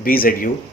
BZU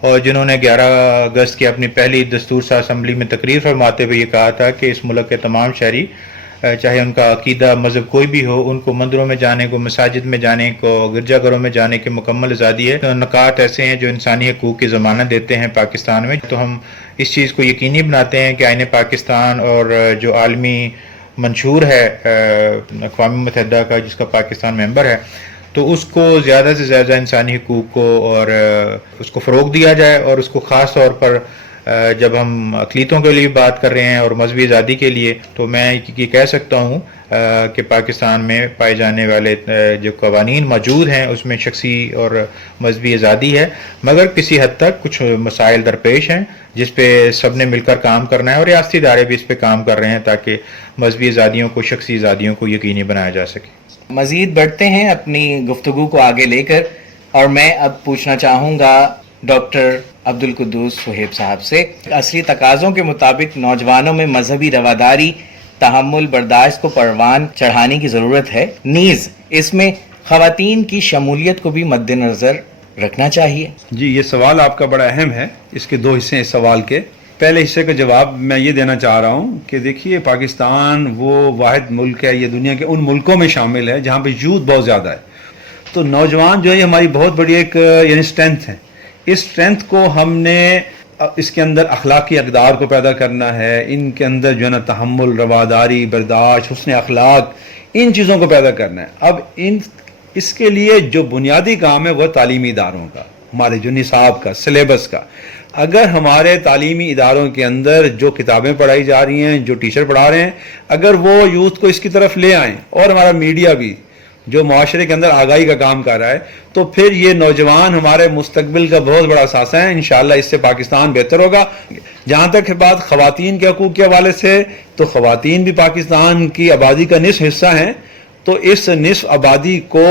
اور جنہوں نے 11 اگست کی اپنی پہلی دستور ساز اسمبلی میں تقریر فرماتے ہوئے یہ کہا تھا کہ اس ملک کے تمام شہری چاہے ان کا عقیدہ مذہب کوئی بھی ہو، ان کو مندروں میں جانے کو، مساجد میں جانے کو، گرجا گھروں میں جانے کی مکمل آزادی ہے۔ نکات ایسے ہیں جو انسانی حقوق کی ضمانت دیتے ہیں پاکستان میں، تو ہم اس چیز کو یقینی بناتے ہیں کہ آئین پاکستان اور جو عالمی منشور ہے اقوام متحدہ کا جس کا پاکستان ممبر ہے، تو اس کو زیادہ سے زیادہ انسانی حقوق کو اور اس کو فروغ دیا جائے، اور اس کو خاص طور پر جب ہم اقلیتوں کے لیے بات کر رہے ہیں اور مذہبی آزادی کے لیے، تو میں یہ کہہ سکتا ہوں کہ پاکستان میں پائے جانے والے جو قوانین موجود ہیں اس میں شخصی اور مذہبی آزادی ہے، مگر کسی حد تک کچھ مسائل درپیش ہیں جس پہ سب نے مل کر کام کرنا ہے، اور ریاستی ادارے بھی اس پہ کام کر رہے ہیں تاکہ مذہبی آزادیوں کو، شخصی آزادیوں کو یقینی بنایا جا سکے۔ مزید بڑھتے ہیں اپنی گفتگو کو آگے لے کر، اور میں اب پوچھنا چاہوں گا ڈاکٹر عبدالقدوس صہیب صاحب سے، عصری تقاضوں کے مطابق نوجوانوں میں مذہبی رواداری، تحمل، برداشت کو پروان چڑھانے کی ضرورت ہے، نیز اس میں خواتین کی شمولیت کو بھی مد نظر رکھنا چاہیے۔ جی، یہ سوال آپ کا بڑا اہم ہے۔ اس کے دو حصے ہیں اس سوال کے۔ پہلے حصے کا جواب میں یہ دینا چاہ رہا ہوں کہ دیکھیے، پاکستان وہ واحد ملک ہے، یہ دنیا کے ان ملکوں میں شامل ہے جہاں پہ یوتھ بہت زیادہ ہے، تو نوجوان جو ہے یہ ہماری بہت بڑی ایک یعنی اسٹرینتھ ہے۔ اس اسٹرینتھ کو ہم نے اس کے اندر اخلاقی اقدار کو پیدا کرنا ہے، ان کے اندر جو ہے نا تحمل، رواداری، برداشت، حسن اخلاق، ان چیزوں کو پیدا کرنا ہے۔ اب اس کے لیے جو بنیادی کام ہے وہ تعلیمی اداروں کا، ہمارے جو نصاب کا، سلیبس کا۔ اگر ہمارے تعلیمی اداروں کے اندر جو کتابیں پڑھائی جا رہی ہیں، جو ٹیچر پڑھا رہے ہیں، اگر وہ یوتھ کو اس کی طرف لے آئیں، اور ہمارا میڈیا بھی جو معاشرے کے اندر آگاہی کا کام کر رہا ہے، تو پھر یہ نوجوان ہمارے مستقبل کا بہت بڑا اثاثہ ہے۔ انشاءاللہ اس سے پاکستان بہتر ہوگا۔ جہاں تک ہے بات خواتین کے حقوق کے حوالے سے، تو خواتین بھی پاکستان کی آبادی کا نصف حصہ ہیں، تو اس نصف آبادی کو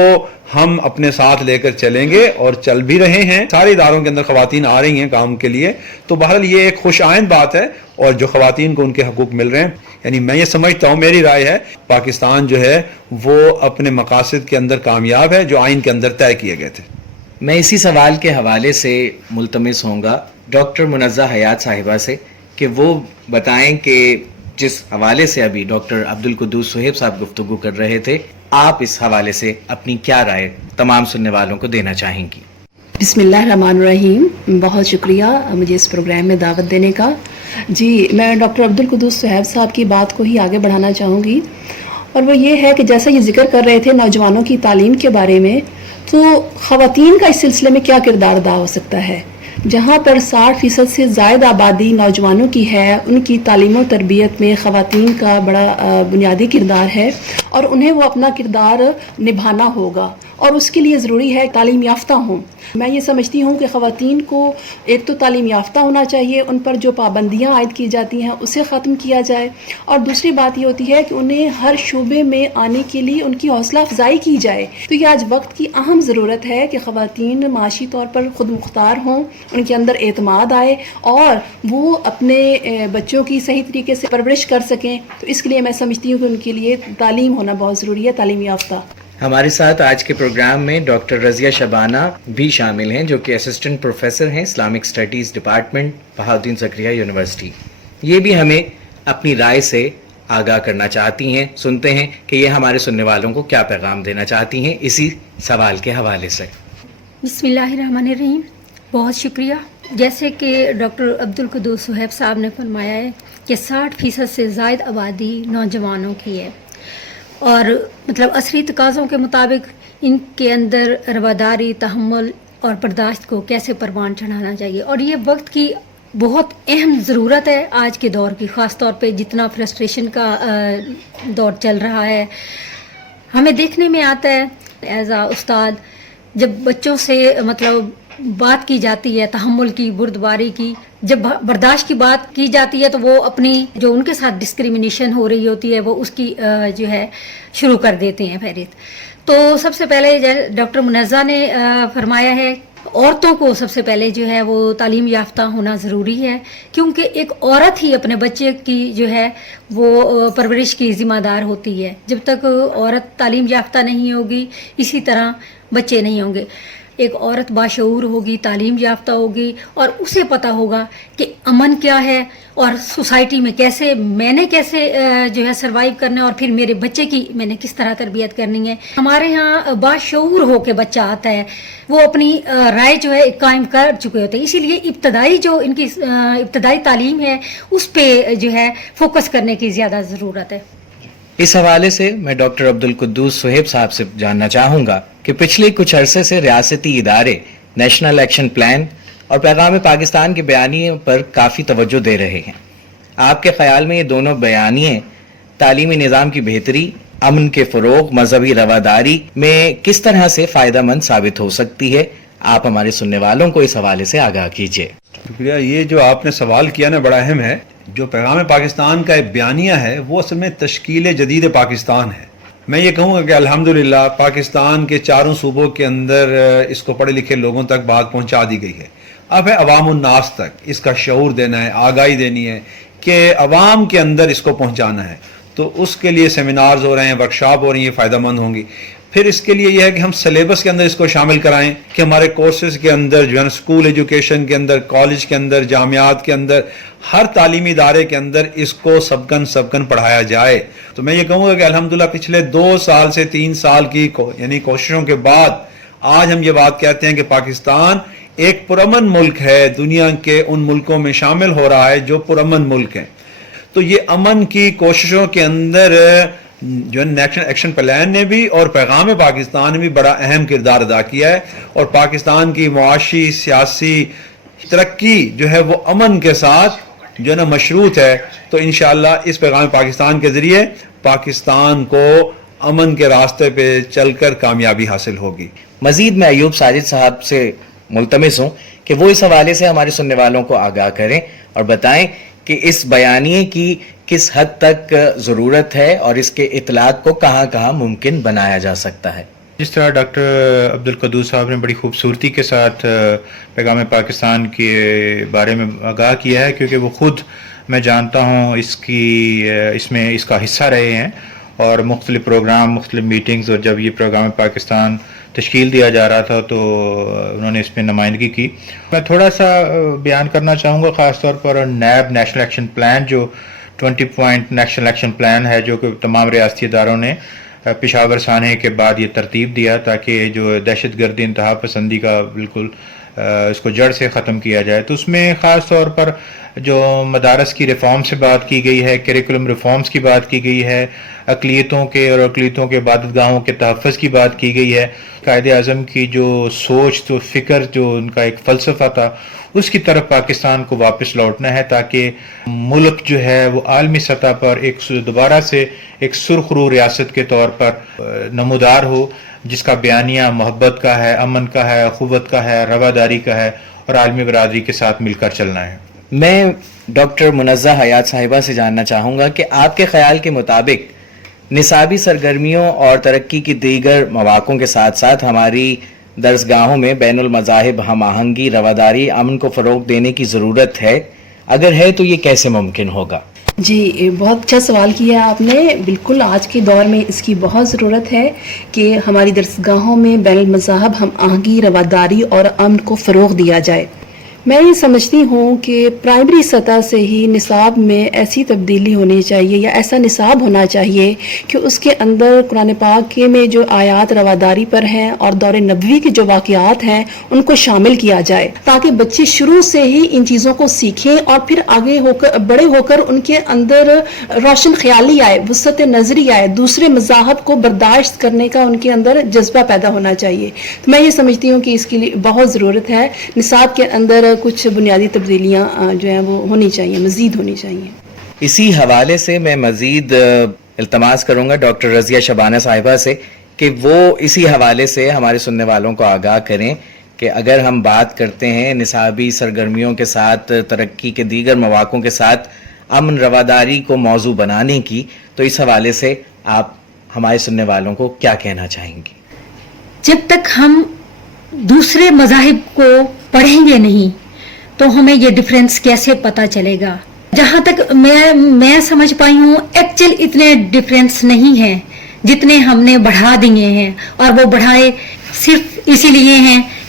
ہم اپنے ساتھ لے کر چلیں گے، اور چل بھی رہے ہیں۔ سارے اداروں کے اندر خواتین آ رہی ہیں کام کے لیے، تو بہرحال یہ ایک خوش آئند بات ہے، اور جو خواتین کو ان کے حقوق مل رہے ہیں، یعنی میں یہ سمجھتا ہوں، میری رائے ہے، پاکستان جو ہے وہ اپنے مقاصد کے اندر کامیاب ہے جو آئین کے اندر طے کیے گئے تھے۔ میں اسی سوال کے حوالے سے ملتمس ہوں گا ڈاکٹر منزہ حیات صاحبہ سے کہ وہ بتائیں کہ جس حوالے سے ابھی ڈاکٹر عبدالقدوس صہیب صاحب گفتگو کر رہے تھے، آپ اس حوالے سے اپنی کیا رائے تمام سننے والوں کو دینا چاہیں گی؟ بسم اللہ الرحمن الرحیم، بہت شکریہ مجھے اس پروگرام میں دعوت دینے کا۔ جی، میں ڈاکٹر عبدالقدوس صہیب صاحب کی بات کو ہی آگے بڑھانا چاہوں گی، اور وہ یہ ہے کہ جیسا یہ ذکر کر رہے تھے نوجوانوں کی تعلیم کے بارے میں، تو خواتین کا اس سلسلے میں کیا کردار ادا ہو سکتا ہے؟ جہاں پر 60% سے زائد آبادی نوجوانوں کی ہے، ان کی تعلیم و تربیت میں خواتین کا بڑا بنیادی کردار ہے، اور انہیں وہ اپنا کردار نبھانا ہوگا، اور اس کے لیے ضروری ہے تعلیم یافتہ ہوں۔ میں یہ سمجھتی ہوں کہ خواتین کو ایک تو تعلیم یافتہ ہونا چاہیے، ان پر جو پابندیاں عائد کی جاتی ہیں اسے ختم کیا جائے، اور دوسری بات یہ ہوتی ہے کہ انہیں ہر شعبے میں آنے کے لیے ان کی حوصلہ افزائی کی جائے۔ تو یہ آج وقت کی اہم ضرورت ہے کہ خواتین معاشی طور پر خود مختار ہوں، ان کے اندر اعتماد آئے، اور وہ اپنے بچوں کی صحیح طریقے سے پرورش کر سکیں۔ تو اس کے لیے میں سمجھتی ہوں کہ ان کے لیے تعلیم ہونا بہت ضروری ہے، تعلیم یافتہ۔ ہمارے ساتھ آج کے پروگرام میں ڈاکٹر رضیہ شبانہ بھی شامل ہیں، جو کہ اسسٹنٹ پروفیسر ہیں اسلامک اسٹڈیز ڈپارٹمنٹ، بہاؤالدین زکریا یونیورسٹی۔ یہ بھی ہمیں اپنی رائے سے آگاہ کرنا چاہتی ہیں۔ سنتے ہیں کہ یہ ہمارے سننے والوں کو کیا پیغام دینا چاہتی ہیں اسی سوال کے حوالے سے۔ بسم اللہ الرحمن الرحیم، بہت شکریہ۔ جیسے کہ ڈاکٹر عبدالقدوس صہیب صاحب نے فرمایا ہے کہ 60% سے زائد آبادی نوجوانوں کی ہے، اور مطلب عصری تقاضوں کے مطابق ان کے اندر رواداری، تحمل اور برداشت کو کیسے پروان چڑھانا چاہیے، اور یہ وقت کی بہت اہم ضرورت ہے آج کے دور کی، خاص طور پہ جتنا فرسٹریشن کا دور چل رہا ہے۔ ہمیں دیکھنے میں آتا ہے ایز اے استاد، جب بچوں سے مطلب بات کی جاتی ہے تحمل کی، بردباری کی، جب برداشت کی بات کی جاتی ہے، تو وہ اپنی جو ان کے ساتھ ڈسکریمنیشن ہو رہی ہوتی ہے وہ اس کی جو ہے شروع کر دیتے ہیں فہرست۔ تو سب سے پہلے ڈاکٹر منزہ نے فرمایا ہے، عورتوں کو سب سے پہلے جو ہے وہ تعلیم یافتہ ہونا ضروری ہے، کیونکہ ایک عورت ہی اپنے بچے کی جو ہے وہ پرورش کی ذمہ دار ہوتی ہے۔ جب تک عورت تعلیم یافتہ نہیں ہوگی، اسی طرح بچے نہیں ہوں گے۔ ایک عورت باشعور ہوگی، تعلیم یافتہ ہوگی اور اسے پتہ ہوگا کہ امن کیا ہے اور سوسائٹی میں کیسے میں نے کیسے جو ہے سروائیو کرنا ہے اور پھر میرے بچے کی میں نے کس طرح تربیت کرنی ہے. ہمارے ہاں باشعور ہو کے بچہ آتا ہے، وہ اپنی رائے جو ہے قائم کر چکے ہوتے ہیں. اسی لیے ابتدائی جو ان کی ابتدائی تعلیم ہے اس پہ جو ہے فوکس کرنے کی زیادہ ضرورت ہے. اس حوالے سے میں ڈاکٹر عبدالقدوس صہیب صاحب سے جاننا چاہوں گا کہ پچھلے کچھ عرصے سے ریاستی ادارے نیشنل ایکشن پلان اور پیغام پاکستان کے بیانیے پر کافی توجہ دے رہے ہیں. آپ کے خیال میں یہ دونوں بیانیے تعلیمی نظام کی بہتری، امن کے فروغ، مذہبی رواداری میں کس طرح سے فائدہ مند ثابت ہو سکتی ہے؟ آپ ہمارے سننے والوں کو اس حوالے سے آگاہ کیجیے. شکریہ. یہ جو آپ نے سوال کیا نا بڑا اہم ہے. جو پیغام پاکستان کا ایک بیانیہ ہے وہ اصل میں تشکیل جدید پاکستان ہے. میں یہ کہوں گا کہ الحمدللہ پاکستان کے چاروں صوبوں کے اندر اس کو پڑھے لکھے لوگوں تک بات پہنچا دی گئی ہے. اب ہے عوام الناس تک اس کا شعور دینا ہے، آگاہی دینی ہے کہ عوام کے اندر اس کو پہنچانا ہے. تو اس کے لیے سیمینارز ہو رہے ہیں، ورکشاپ ہو رہی ہیں، فائدہ مند ہوں گی. پھر اس کے لیے یہ ہے کہ ہم سلیبس کے اندر اس کو شامل کرائیں کہ ہمارے کورسز کے اندر جو ہے اسکول ایجوکیشن کے اندر، کالج کے اندر، جامعات کے اندر، ہر تعلیمی ادارے کے اندر اس کو سبکن پڑھایا جائے. تو میں یہ کہوں گا کہ الحمدللہ پچھلے 2 سال سے 3 سال کی یعنی کوششوں کے بعد آج ہم یہ بات کہتے ہیں کہ پاکستان ایک پرامن ملک ہے، دنیا کے ان ملکوں میں شامل ہو رہا ہے جو پرامن ملک ہیں. تو یہ امن کی کوششوں کے اندر جو نیشنل ایکشن پلان نے بھی اور پیغام پاکستان نے بھی بڑا اہم کردار ادا کیا ہے. اور پاکستان کی معاشی سیاسی ترقی جو ہے وہ امن کے ساتھ جو ہے نا مشروط ہے. تو انشاءاللہ اس پیغام پاکستان کے ذریعے پاکستان کو امن کے راستے پہ چل کر کامیابی حاصل ہوگی. مزید میں ایوب ساجد صاحب سے ملتمس ہوں کہ وہ اس حوالے سے ہمارے سننے والوں کو آگاہ کریں اور بتائیں کہ اس بیانیے کی کس حد تک ضرورت ہے اور اس کے اطلاق کو کہاں کہاں ممکن بنایا جا سکتا ہے. جس طرح ڈاکٹر عبدالقدوس صاحب نے بڑی خوبصورتی کے ساتھ پیغام پاکستان کے بارے میں آگاہ کیا ہے، کیونکہ وہ خود میں جانتا ہوں اس میں اس کا حصہ رہے ہیں اور مختلف پروگرام، مختلف میٹنگز، اور جب یہ پروگرام پاکستان تشکیل دیا جا رہا تھا تو انہوں نے اس میں نمائندگی کی. میں تھوڑا سا بیان کرنا چاہوں گا خاص طور پر نیب نیشنل ایکشن پلان، جو 20 پوائنٹ نیشنل ایکشن پلان ہے، جو کہ تمام ریاستی اداروں نے پشاور سانحے کے بعد یہ ترتیب دیا تاکہ جو دہشت گردی، انتہا پسندی کا بالکل اس کو جڑ سے ختم کیا جائے. تو اس میں خاص طور پر جو مدارس کی ریفارم سے بات کی گئی ہے، کریکولم ریفارمز کی بات کی گئی ہے، اقلیتوں کے اور اقلیتوں کے عبادت گاہوں کے تحفظ کی بات کی گئی ہے. قائد اعظم کی جو سوچ، جو فکر، جو ان کا ایک فلسفہ تھا، اس کی طرف پاکستان کو واپس لوٹنا ہے تاکہ ملک جو ہے وہ عالمی سطح پر دوبارہ سے ایک سرخ رو ریاست کے طور پر نمودار ہو، جس کا بیانیہ محبت کا ہے، امن کا ہے، اخوت کا ہے، رواداری کا ہے اور عالمی برادری کے ساتھ مل کر چلنا ہے. میں ڈاکٹر منزہ حیات صاحبہ سے جاننا چاہوں گا کہ آپ کے خیال کے مطابق نصابی سرگرمیوں اور ترقی کی دیگر مواقعوں کے ساتھ ساتھ ہماری درسگاہوں میں بین المذاہب ہم آہنگی، رواداری، امن کو فروغ دینے کی ضرورت ہے؟ اگر ہے تو یہ کیسے ممکن ہوگا؟ جی، بہت اچھا سوال کیا آپ نے. بالکل آج کے دور میں اس کی بہت ضرورت ہے کہ ہماری درسگاہوں میں بین المذاہب ہم آہنگی، رواداری اور امن کو فروغ دیا جائے. میں یہ سمجھتی ہوں کہ پرائمری سطح سے ہی نصاب میں ایسی تبدیلی ہونی چاہیے یا ایسا نصاب ہونا چاہیے کہ اس کے اندر قرآن پاک میں جو آیات رواداری پر ہیں اور دور نبوی کے جو واقعات ہیں ان کو شامل کیا جائے تاکہ بچے شروع سے ہی ان چیزوں کو سیکھیں اور پھر آگے ہو کر بڑے ہو کر ان کے اندر روشن خیالی آئے، وسعت نظری آئے، دوسرے مذاہب کو برداشت کرنے کا ان کے اندر جذبہ پیدا ہونا چاہیے. تو میں یہ سمجھتی ہوں کہ اس کے لیے بہت ضرورت ہے. نصاب کے اندر کچھ بنیادی تبدیلیاں جو ہیں وہ ہونی چاہیے، مزید ہونی چاہیے. اسی حوالے سے میں مزید التماس کروں گا ڈاکٹر رضیہ شبانہ صاحبہ سے کہ وہ اسی حوالے سے ہمارے سننے والوں کو آگاہ کریں کہ اگر ہم بات کرتے ہیں نصابی سرگرمیوں کے ساتھ ترقی کے دیگر مواقعوں کے ساتھ امن رواداری کو موضوع بنانے کی، تو اس حوالے سے آپ ہمارے سننے والوں کو کیا کہنا چاہیں گی؟ جب تک ہم دوسرے مذاہب کو پڑھیں گے نہیں تو ہمیں یہ ڈفرینس کیسے پتہ چلے گا؟ جہاں تک میں سمجھ پائی ہوں ایکچوئل اتنے ڈفرینس نہیں ہیں جتنے ہم نے بڑھا دیے ہیں، اور وہ بڑھائے صرف اسی لیے ہیں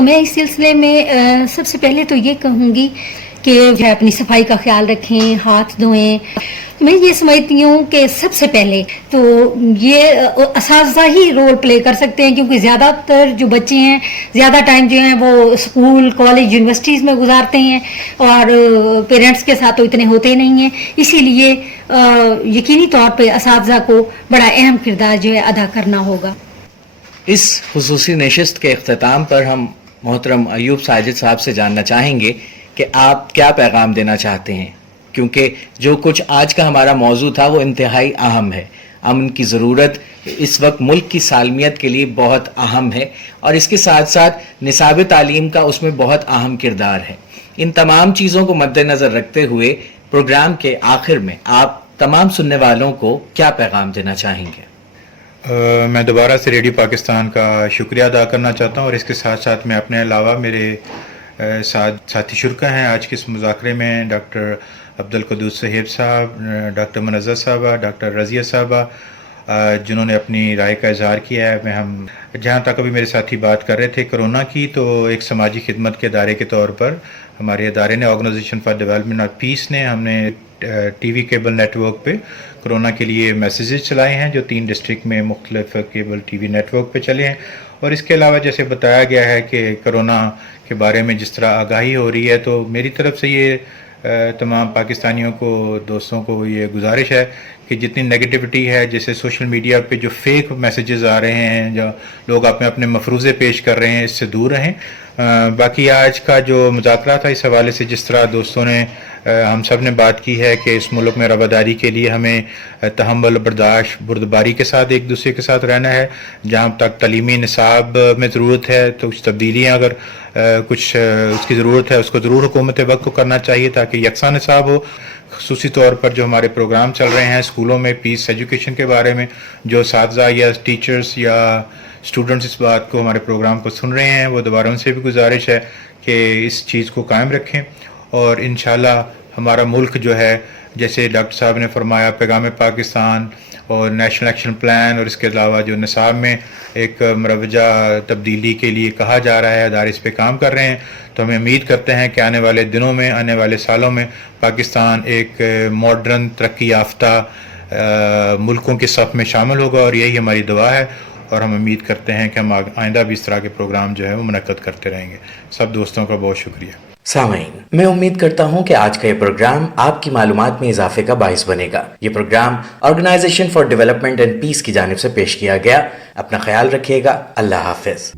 میں اس سلسلے میں سب سے پہلے تو یہ کہوں گی کہ جو ہے اپنی صفائی کا خیال رکھیں، ہاتھ دھوئیں. میں یہ سمجھتی ہوں کہ سب سے پہلے تو یہ اساتذہ ہی رول پلے کر سکتے ہیں، کیونکہ زیادہ تر جو بچے ہیں زیادہ ٹائم جو ہیں وہ اسکول، کالج، یونیورسٹیز میں گزارتے ہیں اور پیرنٹس کے ساتھ تو اتنے ہوتے نہیں ہیں. اسی لیے یقینی طور پہ اساتذہ کو بڑا اہم کردار جو ہے ادا کرنا ہوگا. اس خصوصی نشست کے اختتام پر ہم محترم ایوب ساجد صاحب سے جاننا چاہیں گے کہ آپ کیا پیغام دینا چاہتے ہیں، کیونکہ جو کچھ آج کا ہمارا موضوع تھا وہ انتہائی اہم ہے. امن کی ضرورت اس وقت ملک کی سالمیت کے لیے بہت اہم ہے، اور اس کے ساتھ ساتھ نصاب تعلیم کا اس میں بہت اہم کردار ہے. ان تمام چیزوں کو مد نظر رکھتے ہوئے پروگرام کے آخر میں آپ تمام سننے والوں کو کیا پیغام دینا چاہیں گے؟ میں دوبارہ سے ریڈیو پاکستان کا شکریہ ادا کرنا چاہتا ہوں، اور اس کے ساتھ ساتھ میں اپنے علاوہ میرے ساتھی شرکا ہیں آج کے اس مذاکرے میں ڈاکٹر عبدالقدوس صہیب صاحب، ڈاکٹر منزہ صاحبہ، ڈاکٹر رضیہ صاحبہ، جنہوں نے اپنی رائے کا اظہار کیا ہے. ہم جہاں تک ابھی میرے ساتھی بات کر رہے تھے کرونا کی، تو ایک سماجی خدمت کے ادارے کے طور پر ہمارے ادارے نے organization for development of peace نے ہم نے T V cable network پہ کرونا کے لیے میسیجز چلائے ہیں، جو 3 ڈسٹرکٹ میں مختلف cable T V network پہ چلے ہیں. اور اس کے علاوہ جیسے بتایا گیا ہے کہ کرونا کے بارے میں جس طرح آگاہی ہو رہی ہے، تو میری طرف سے یہ تمام پاکستانیوں کو، دوستوں کو یہ گزارش ہے کہ جتنی نگیٹیوٹی ہے، جیسے سوشل میڈیا پہ جو فیک میسیجز آ رہے ہیں، جو لوگ اپنے مفروضے پیش کر رہے ہیں، اس سے دور رہیں. باقی آج کا جو مذاکرہ تھا اس حوالے سے جس طرح دوستوں نے ہم سب نے بات کی ہے کہ اس ملک میں رواداری کے لیے ہمیں تحمل، برداشت، بردباری کے ساتھ ایک دوسرے کے ساتھ رہنا ہے. جہاں تک تعلیمی نصاب میں ضرورت ہے تو کچھ تبدیلیاں اگر کچھ اس کی ضرورت ہے، اس کو ضرور حکومت وقت کو کرنا چاہیے تاکہ یکساں نصاب ہو. خصوصی طور پر جو ہمارے پروگرام چل رہے ہیں اسکولوں میں پیس ایجوکیشن کے بارے میں، جو اساتذہ یا ٹیچرز یا اسٹوڈنٹس اس بات کو، ہمارے پروگرام کو سن رہے ہیں، وہ دوبارہ ان سے بھی گزارش ہے کہ اس چیز کو قائم رکھیں. اور انشاءاللہ ہمارا ملک جو ہے، جیسے ڈاکٹر صاحب نے فرمایا، پیغام پاکستان اور نیشنل ایکشن پلان، اور اس کے علاوہ جو نصاب میں ایک مروجہ تبدیلی کے لیے کہا جا رہا ہے، ادارے اس پہ کام کر رہے ہیں. تو ہمیں امید کرتے ہیں کہ آنے والے دنوں میں، آنے والے سالوں میں پاکستان ایک ماڈرن، ترقی یافتہ ملکوں کے صف میں شامل ہوگا، اور یہی ہماری دعا ہے. اور ہم امید کرتے ہیں کہ ہم آئندہ بھی اس طرح کے پروگرام جو ہے وہ منعقد کرتے رہیں گے. سب دوستوں کا بہت شکریہ. سامعین، میں امید کرتا ہوں کہ آج کا یہ پروگرام آپ کی معلومات میں اضافے کا باعث بنے گا. یہ program organization for development and peace کی جانب سے پیش کیا گیا. اپنا خیال رکھیے گا. اللہ حافظ.